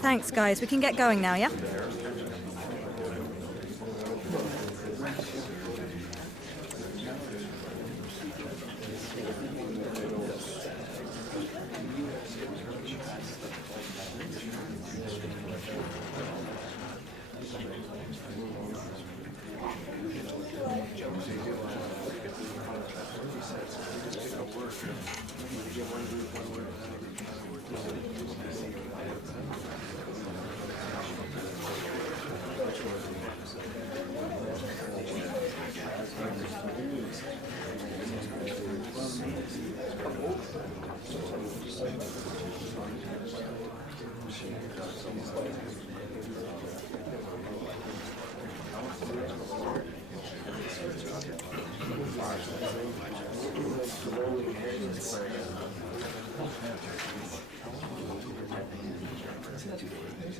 Thanks, guys. We can get going now, yeah?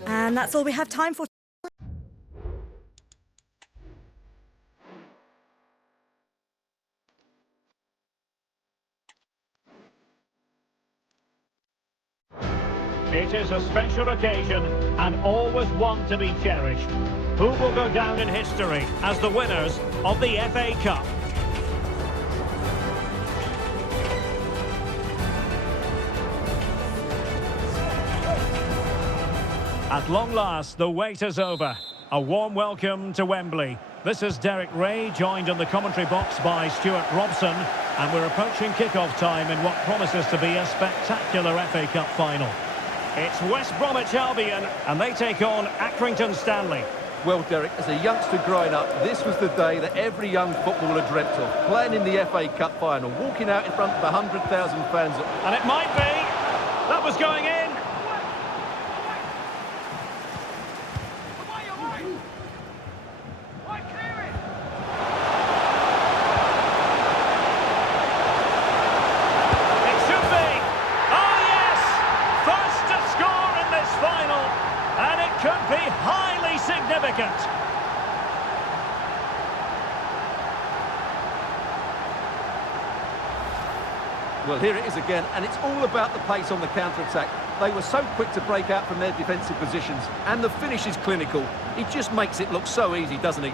And that's all we have time for. It is a special occasion and always one to be cherished. Who will go down in history as the winners of the FA Cup? At long last, the wait is over. A warm welcome to Wembley. This is Derek Ray, joined in the commentary box by Stuart Robson, and we're approaching kick-off time in what promises to be a spectacular FA Cup final. It's West Bromwich Albion, and they take on Accrington Stенli. Well, Derek, as a youngster growing up, this was the day that every young footballer dreamt of. Playing in the FA Cup final, walking out in front of 100,000 fans. And it might be. That was going in. Well, here it is again, and it's all about the pace on the counter-attack. They were so quick to break out from their defensive positions, and the finish is clinical. He just makes it look so easy, doesn't he?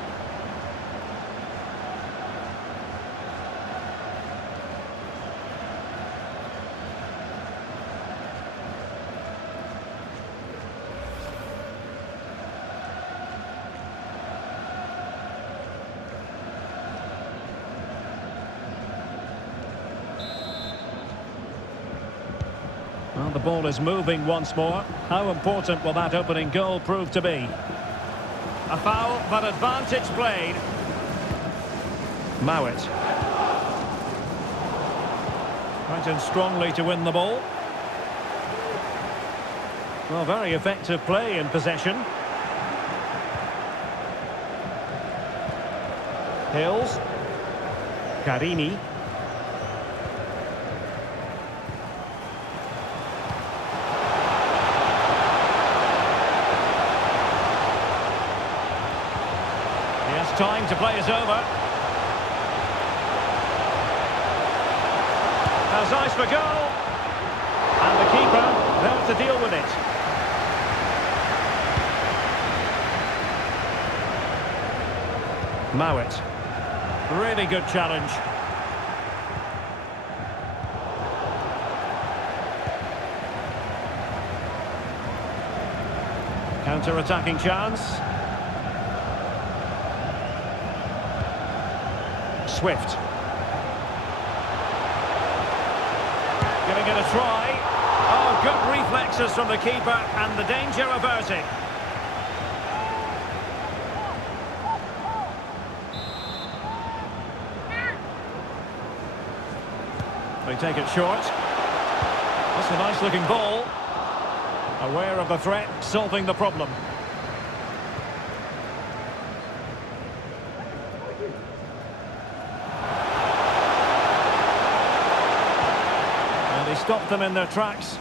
Well, the ball is moving once more. How important will that opening goal prove to be? A foul, but advantage played. Mowat. Right in strongly to win the ball. Well, very effective play in possession. Hills. Karimi. Time to play is over. Has eyes for goal. And the keeper there to deal with it. Mowat. Really good challenge. Counter-attacking chance. Swift. Giving it a try. Oh, good reflexes from the keeper and the danger averted. They take it short. That's a nice looking ball. Aware of the threat, solving the problem. Stopped them in their tracks.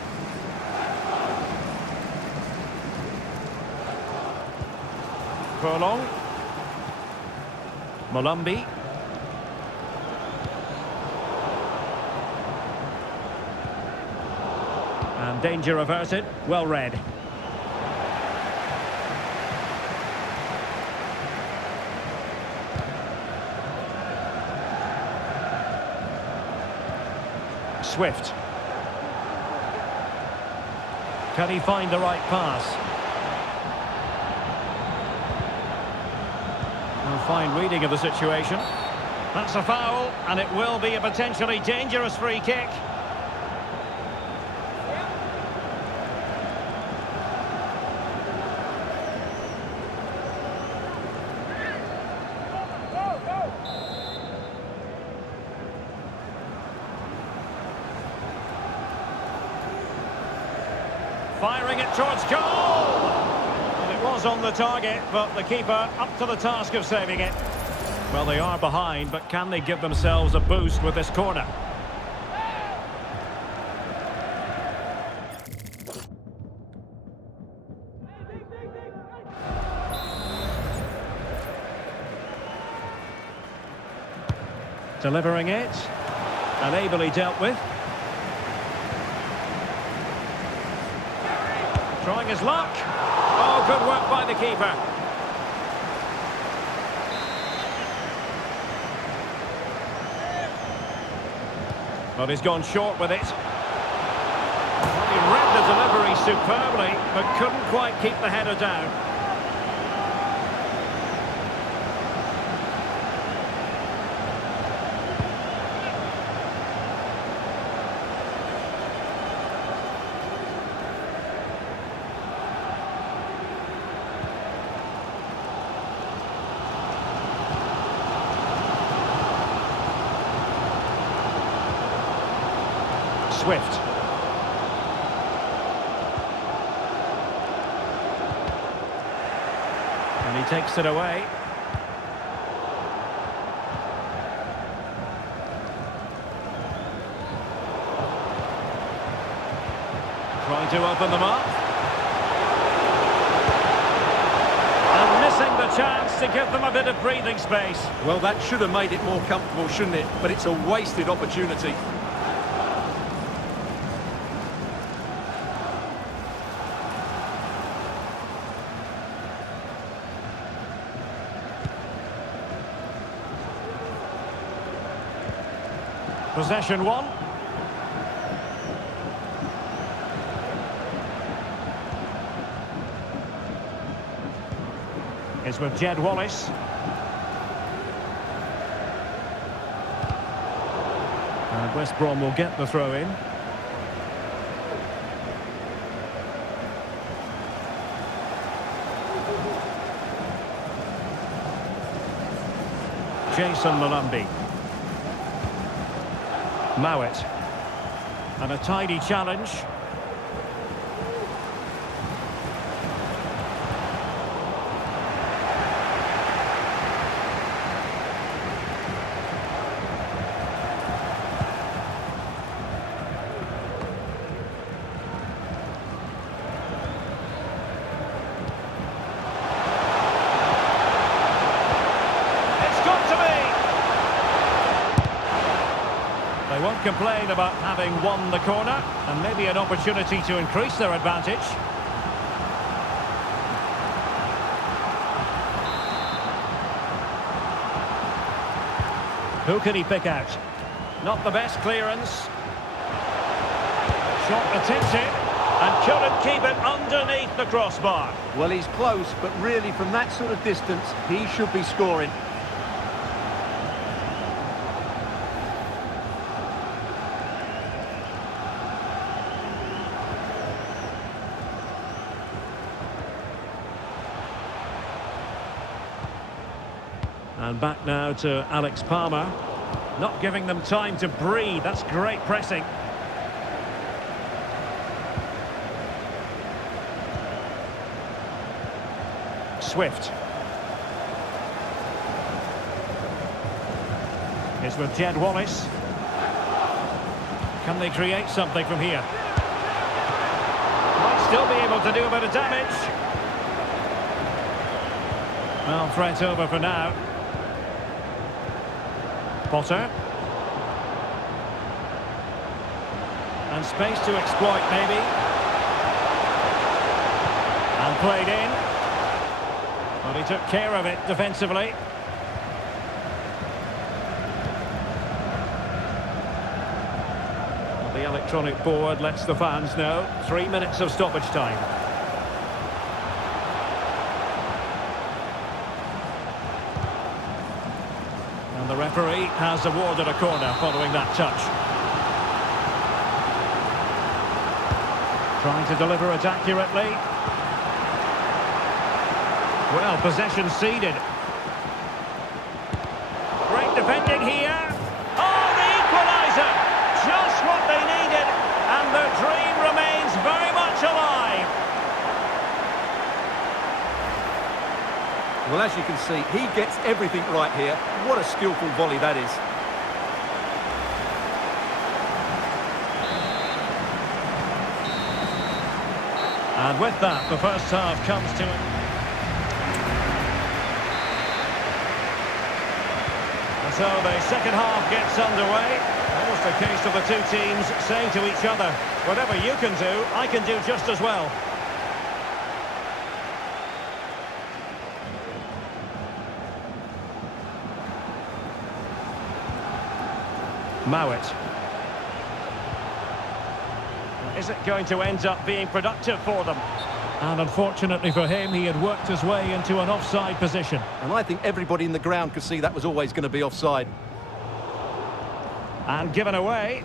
Furlong. Molumby. And danger averted. Well read. Swift. Can he find the right pass? A fine reading of the situation. That's a foul, and it will be a potentially dangerous free kick. Firing it towards goal! And it was on the target, but the keeper up to the task of saving it. Well, they are behind, but can they give themselves a boost with this corner? Delivering it, and ably dealt with. Trying his luck. Oh, good work by the keeper. Well, he's gone short with it. Well, he read the delivery superbly, but couldn't quite keep the header down. Swift. And he takes it away. Trying to open them up. And missing the chance to give them a bit of breathing space. Well, that should have made it more comfortable, shouldn't it? But it's a wasted opportunity. Possession one. It's with Jed Wallace. And West Brom will get the throw in. Jason Malumbi. Mowat. And a tidy challenge. They won't complain about having won the corner, and maybe an opportunity to increase their advantage. Who can he pick out? Not the best clearance. Shot attempted, and couldn't keep it underneath the crossbar. Well, he's close, but really from that sort of distance, he should be scoring. And back now to Alex Palmer. Not giving them time to breathe. That's great pressing. Swift. It's with Jed Wallace. Can they create something from here? Might still be able to do a bit of damage. Well, threat over for now. Potter. And space to exploit, maybe. And played in. But he took care of it defensively. The electronic board lets the fans know. 3 minutes of stoppage time. And the referee has awarded a corner following that touch. Trying to deliver it accurately. Well, possession ceded. Great defending here. Oh, the equaliser! Just what they needed, and their dream remains very much alive. Well, as you can see, he gets everything right here. What a skillful volley that is. And with that, the first half comes to an... And so the second half gets underway. Almost a case of the two teams saying to each other, whatever you can do, I can do just as well. Mowat. Is it going to end up being productive for them? And unfortunately for him, he had worked his way into an offside position. And I think everybody in the ground could see that was always going to be offside. And given away.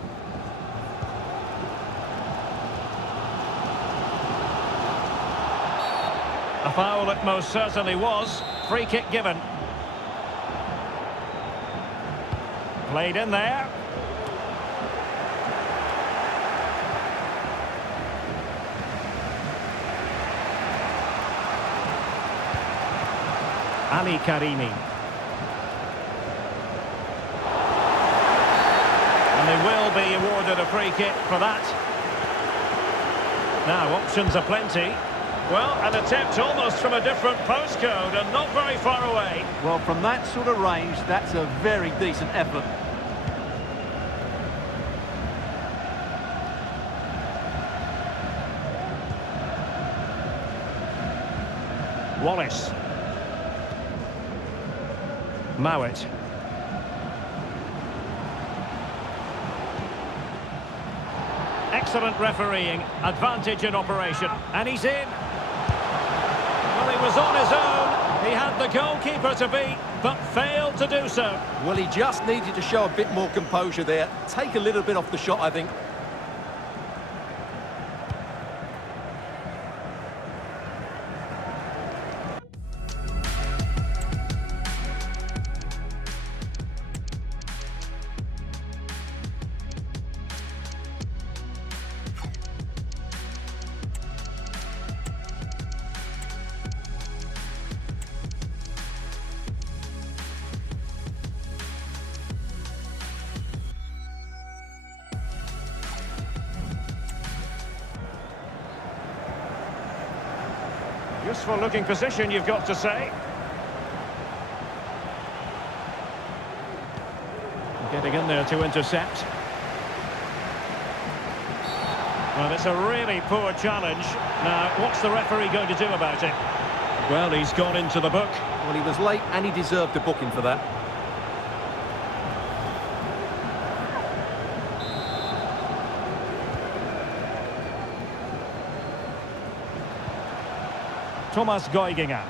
A foul it most certainly was. Free kick given. Played in there. Ali Karimi. And they will be awarded a free kick for that. Now, options are plenty. Well, an attempt almost from a different postcode and not very far away. Well, from that sort of range, that's a very decent effort. Wallace. Mowat. Excellent refereeing, advantage in operation, and he's in. Well, he was on his own, he had the goalkeeper to beat, but failed to do so. Well, he just needed to show a bit more composure there, take a little bit off the shot, I think. Useful looking position, you've got to say. Getting in there to intercept. Well, it's a really poor challenge. Now, what's the referee going to do about it? Well, he's gone into the book. Well, he was late and he deserved a booking for that. Thomas Geuginger.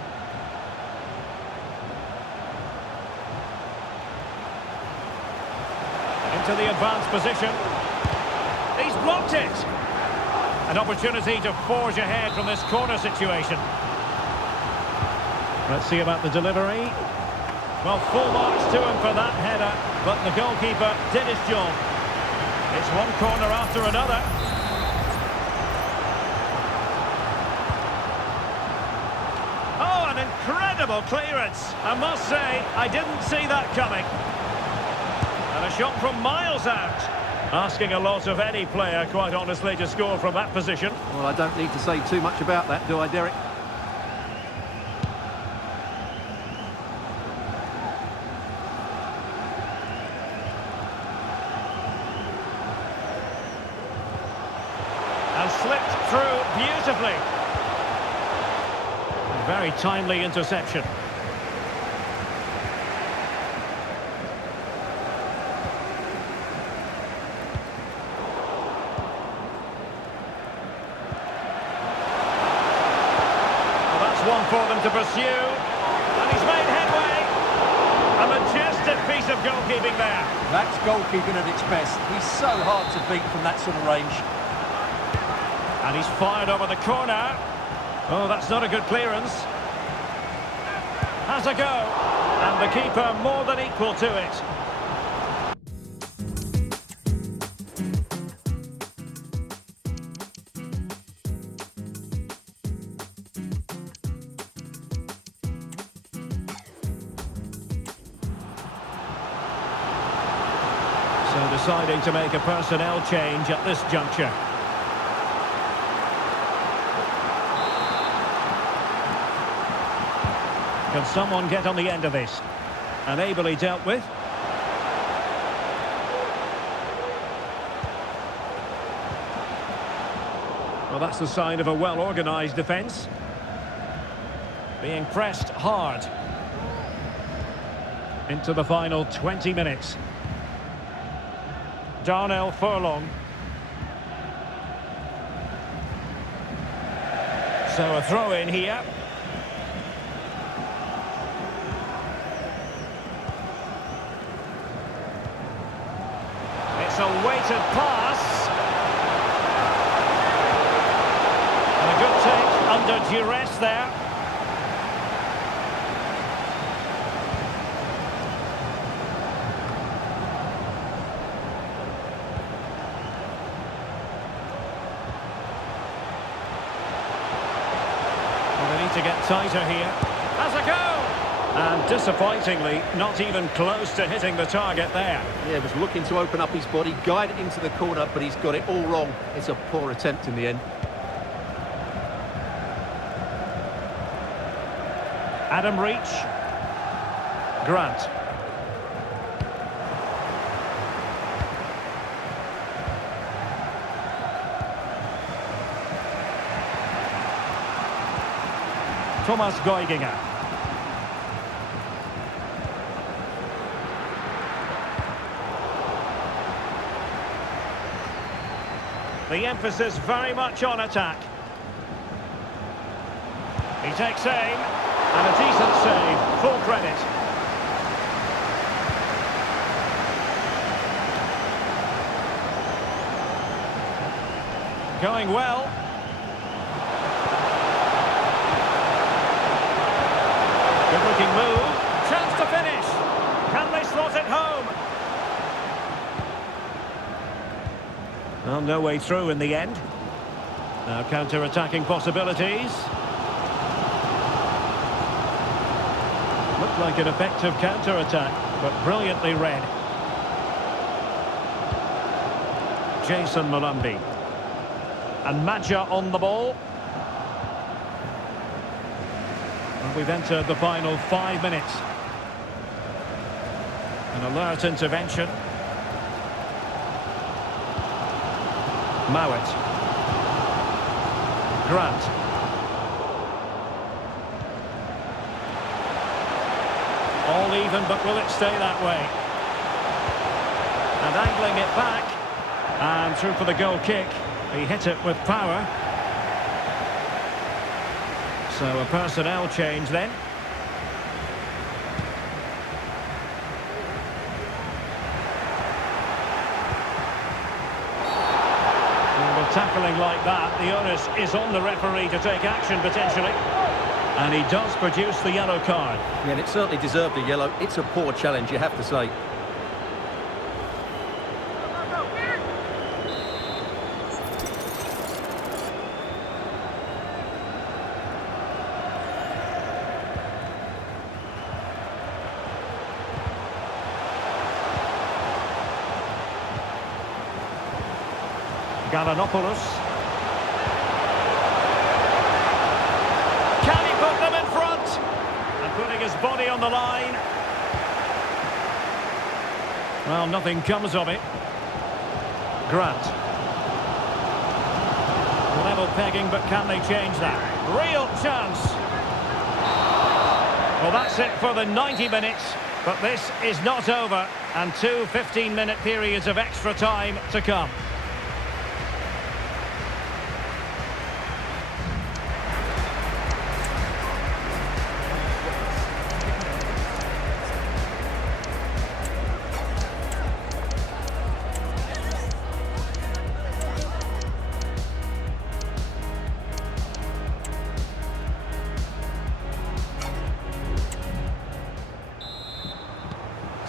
Into the advanced position. He's blocked it. An opportunity to forge ahead from this corner situation. Let's see about the delivery. Well, full marks to him for that header, but the goalkeeper did his job. It's one corner after another. Incredible clearance. I must say, I didn't see that coming. And a shot from miles out. Asking a lot of any player, quite honestly, to score from that position. Well, I don't need to say too much about that, do I, Derek? And slipped through beautifully. Very timely interception. for them to pursue. And he's made headway. A majestic piece of goalkeeping there. That's goalkeeping at its best. He's so hard to beat from that sort of range. And he's fired over the corner. Oh, that's not a good clearance. Has a go. And the keeper more than equal to it. So deciding to make a personnel change at this juncture. Can someone get on the end of this? And ably dealt with. Well, that's the sign of a well-organised defence. Being pressed hard. Into the final 20 minutes. Darnell Furlong. So a throw in here. It's a weighted pass. And a good take under duress there. To get tighter here. Has a go! And disappointingly, not even close to hitting the target there. Yeah, was looking to open up his body, guide it into the corner, but he's got it all wrong. It's a poor attempt in the end. Adam Reach. Grant. Thomas Geuginger. The emphasis very much on attack. He takes aim, and a decent save, full credit. Going well. Good-looking move. Chance to finish. Can they slot it home? Well, no way through in the end. Now counter-attacking possibilities. Looked like an effective counter-attack, but brilliantly read. Jason Malumbi. And Madja on the ball. And we've entered the final 5 minutes. An alert intervention. Mowat. Grant. All even, but will it stay that way? And angling it back. And through for the goal kick. He hit it with power. So a personnel change then. And with tackling like that, the onus is on the referee to take action potentially. And he does produce the yellow card. Yeah, and it certainly deserved a yellow. It's a poor challenge, you have to say. Gallinopoulos. Can he put them in front? And putting his body on the line. Well, nothing comes of it. Grant. Level pegging, but can they change that? Real chance. Well, that's it for the 90 minutes. But this is not over. And 2 15-minute periods of extra time to come.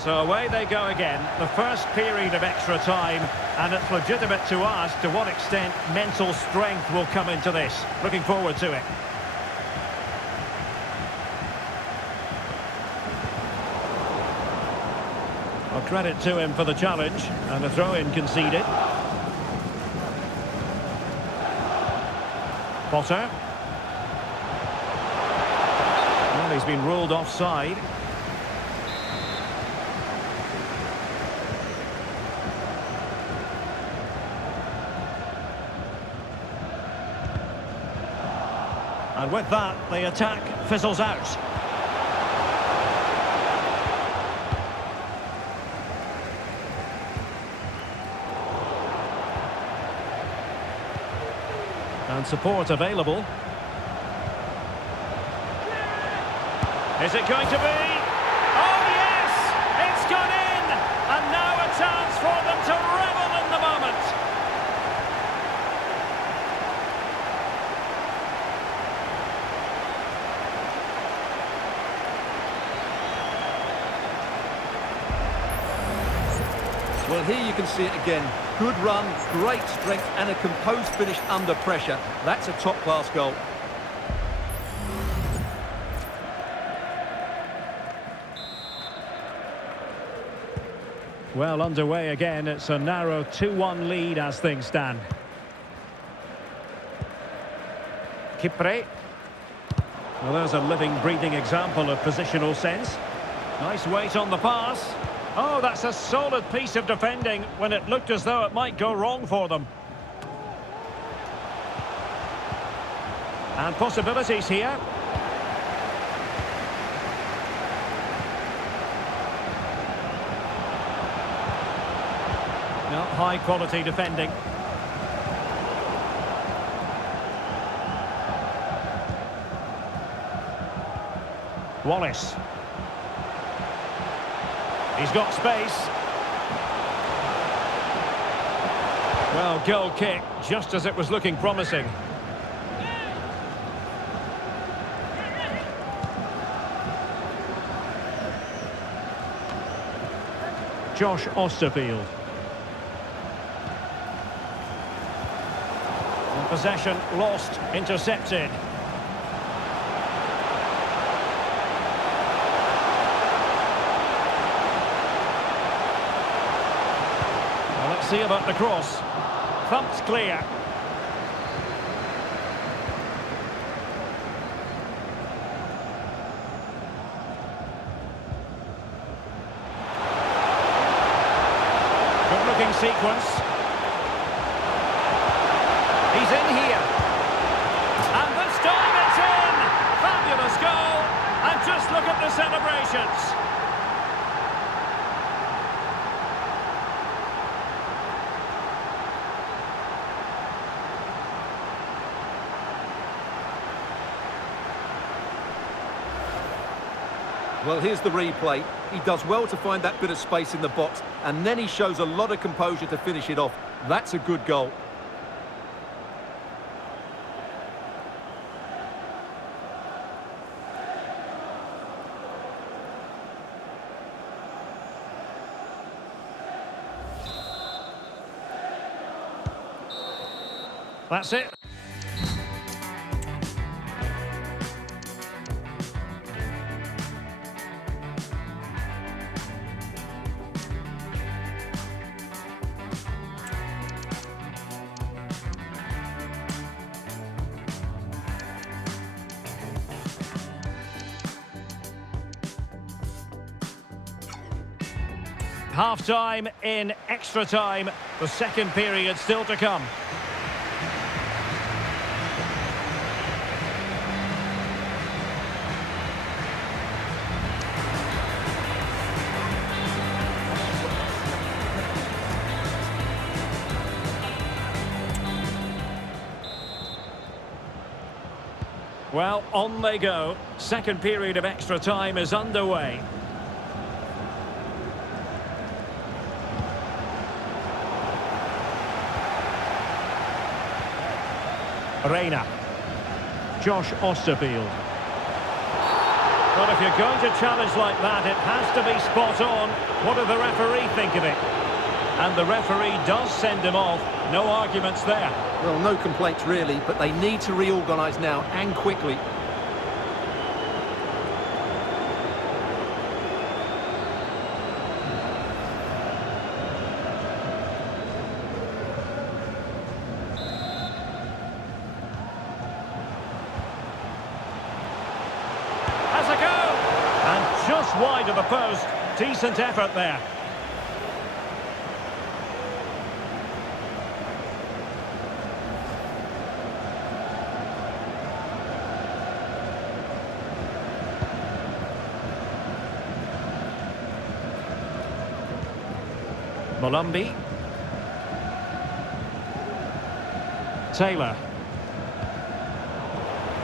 So away they go again, the first period of extra time, and it's legitimate to ask to what extent mental strength will come into this. Looking forward to it. Well, credit to him for the challenge, and the throw-in conceded. Potter. Well, he's been ruled offside. And with that, the attack fizzles out. And support available. Is it going to be? Oh yes! It's gone in! And now a chance for them to revel in the moment. Well, here you can see it again. Good run, great strength, and a composed finish under pressure. That's a top-class goal. Well, underway again. It's a narrow 2-1 lead as things stand. Kipre. Well, there's a living, breathing example of positional sense. Nice weight on the pass. Oh, that's a solid piece of defending when it looked as though it might go wrong for them. And possibilities here. No, high quality defending. Wallace. He's got space. Well, goal kick, just as it was looking promising. Josh Osterfield. And possession lost, intercepted. See about the cross. Thumped clear. Good looking sequence. He's in here. And this time it's in. Fabulous goal. And just look at the celebrations. Well, here's the replay. He does well to find that bit of space in the box, and then he shows a lot of composure to finish it off. That's a good goal. That's it. Half-time in extra time. The second period still to come. Well, on they go. Second period of extra time is underway. Reina. Josh Osterfield. Well, if you're going to challenge like that, it has to be spot on. What did the referee think of it? And the referee does send him off. No arguments there. Well, no complaints really, but they need to reorganise now and quickly. Has a go! And just wide of the post. Decent effort there. Molumby. Taylor.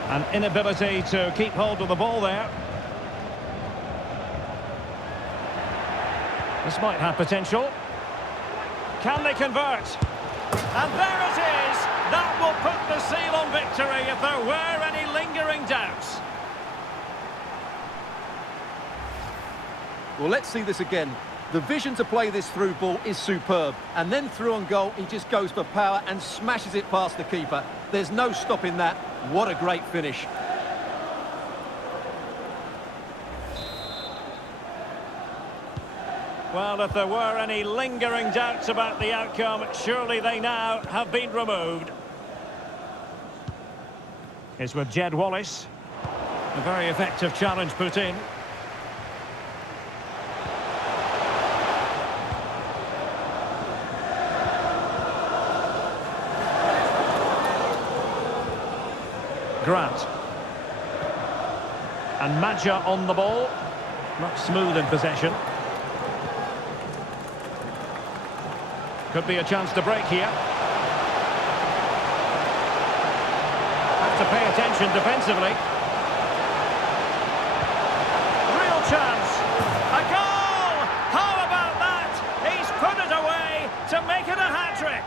An inability to keep hold of the ball there. This might have potential. Can they convert? And there it is! That will put the seal on victory if there were any lingering doubts. Well, let's see this again. The vision to play this through ball is superb. And then through on goal, he just goes for power and smashes it past the keeper. There's no stopping that. What a great finish. Well, if there were any lingering doubts about the outcome, surely they now have been removed. It's with Jed Wallace. A very effective challenge put in. Grant. And Madja on the ball. Not smooth in possession. Could be a chance to break here. Have to pay attention defensively. Real chance. A goal! How about that? He's put it away to make it a hat-trick.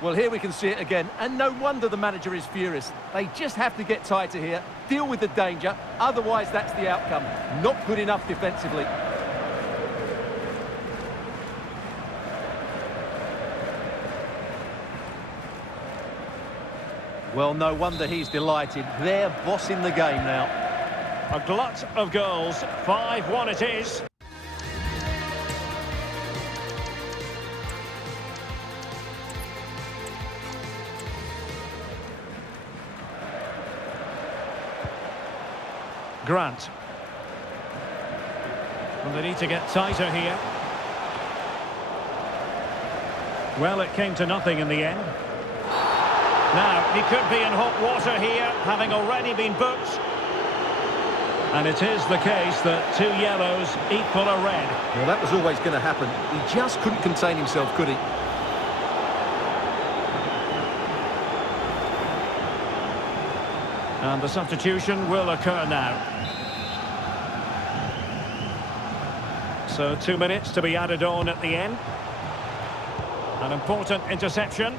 Well, here we can see it again, and no wonder the manager is furious. They just have to get tighter here, deal with the danger, otherwise that's the outcome. Not good enough defensively. Well, no wonder he's delighted. They're bossing the game now. A glut of goals. 5-1 it is. Grant. Well, they need to get tighter here. Well, it came to nothing in the end. Now, he could be in hot water here, having already been booked. And it is the case that 2 yellows equal a red. Well, that was always going to happen. He just couldn't contain himself, could he? And the substitution will occur now. So 2 minutes to be added on at the end. An important interception.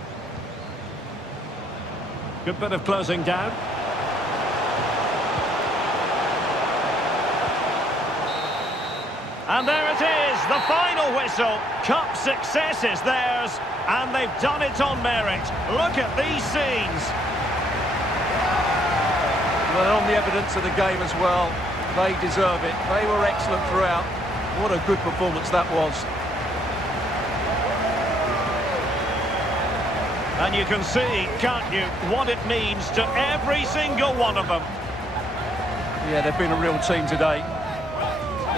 Good bit of closing down. And there it is, the final whistle. Cup success is theirs, and they've done it on merit. Look at these scenes. Well, on the evidence of the game as well, they deserve it. They were excellent throughout. What a good performance that was. And you can see, can't you, what it means to every single one of them. Yeah, they've been a real team today.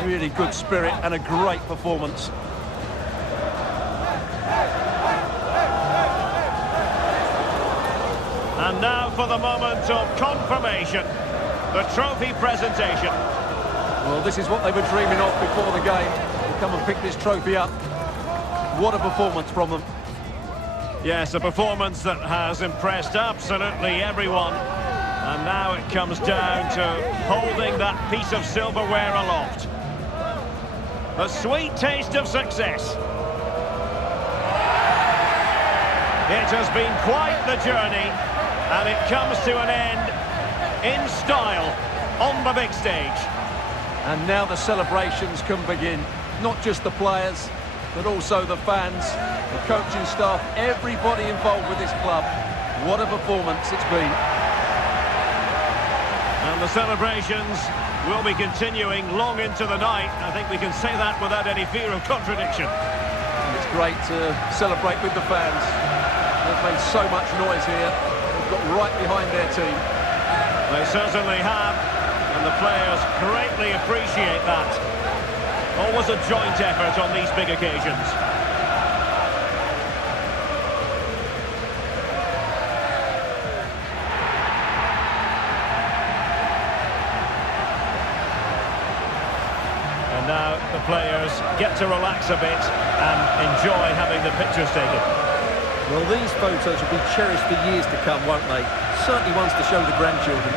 Really good spirit and a great performance. And now for the moment of confirmation, the trophy presentation. Well, this is what they were dreaming of before the game. To come and pick this trophy up. What a performance from them. Yes, a performance that has impressed absolutely everyone. And now it comes down to holding that piece of silverware aloft. The sweet taste of success. It has been quite the journey, and it comes to an end in style, on the big stage. And now the celebrations can begin. Not just the players, but also the fans, the coaching staff, everybody involved with this club. What a performance it's been. And the celebrations will be continuing long into the night. I think we can say that without any fear of contradiction. And it's great to celebrate with the fans. They've made so much noise here. They've got right behind their team. They certainly have, and the players greatly appreciate that. Always a joint effort on these big occasions. And now the players get to relax a bit and enjoy having the pictures taken. Well, these photos will be cherished for years to come, won't they? Certainly ones to show the grandchildren.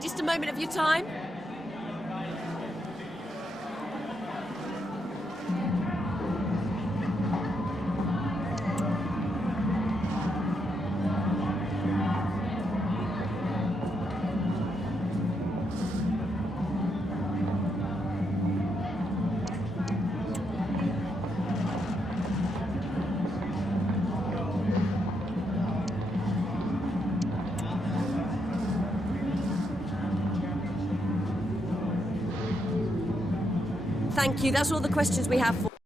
Just a moment of your time. Thank you. That's all the questions we have for